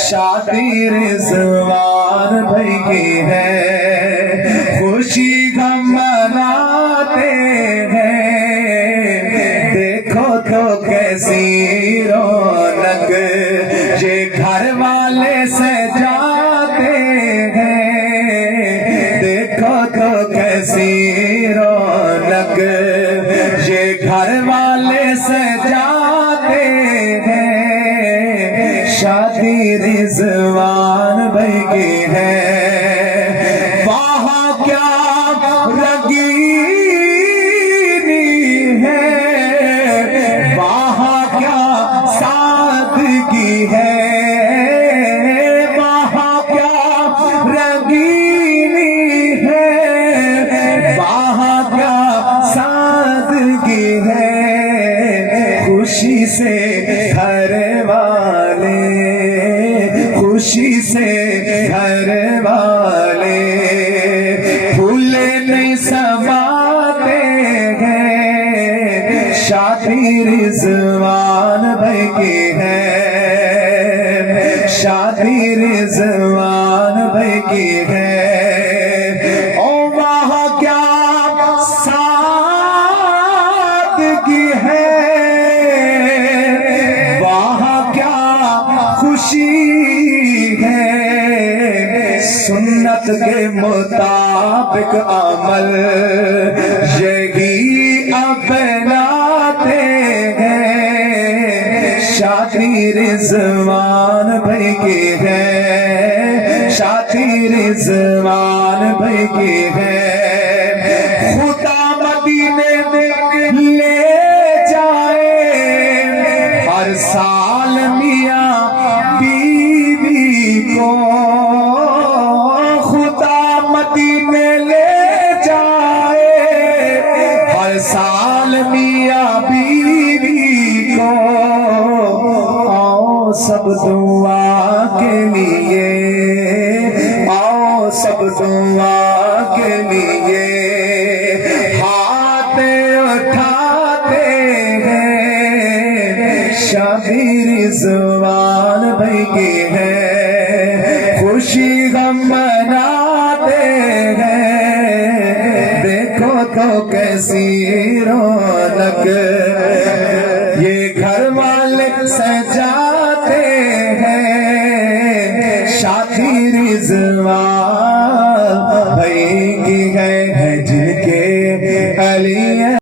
شادی رضوان بھائی کی ہے، خوشی غم مناتے ہیں، دیکھو تو کیسی رونق یہ گھر والے سجاتے ہیں، دیکھو تو کیسی رونق یہ گھر والے سجاتے ہیں، شادی رضوان بھائی کی ہے، وہاں کیا رنگینی ہے، وہاں کیا سادگی ہے، وہاں کیا رنگینی ہے، وہاں کیا سادگی ہے، خوشی سے گھر والے، خوشی سے گھر والے بھولے نہیں سماتے ہیں، شادی رضوان بھائی کی ہے، شادی رضوان بھائی کی ہے، او وہاں کیا سادگی ہے، وہاں کیا خوشی ہے، سنت کے مطابق عمل یہی اپناتے ہیں، شادی رضوان بھائی کی ہے، شادی رضوان بھائی کی ہے، خدا مدینے میں لے جائے ہر سال میاں بیوی کو، خدا مدینے لے جائے ہر سال میاں بیوی کو، آؤ سب دعا کے لیے، آؤ سب دعا کے لیے ہاتھ اٹھاتے ہیں، شادی رضوان بھائی کی ہے، خوشی غم مناتے ہیں، دیکھو تو کیسی رونق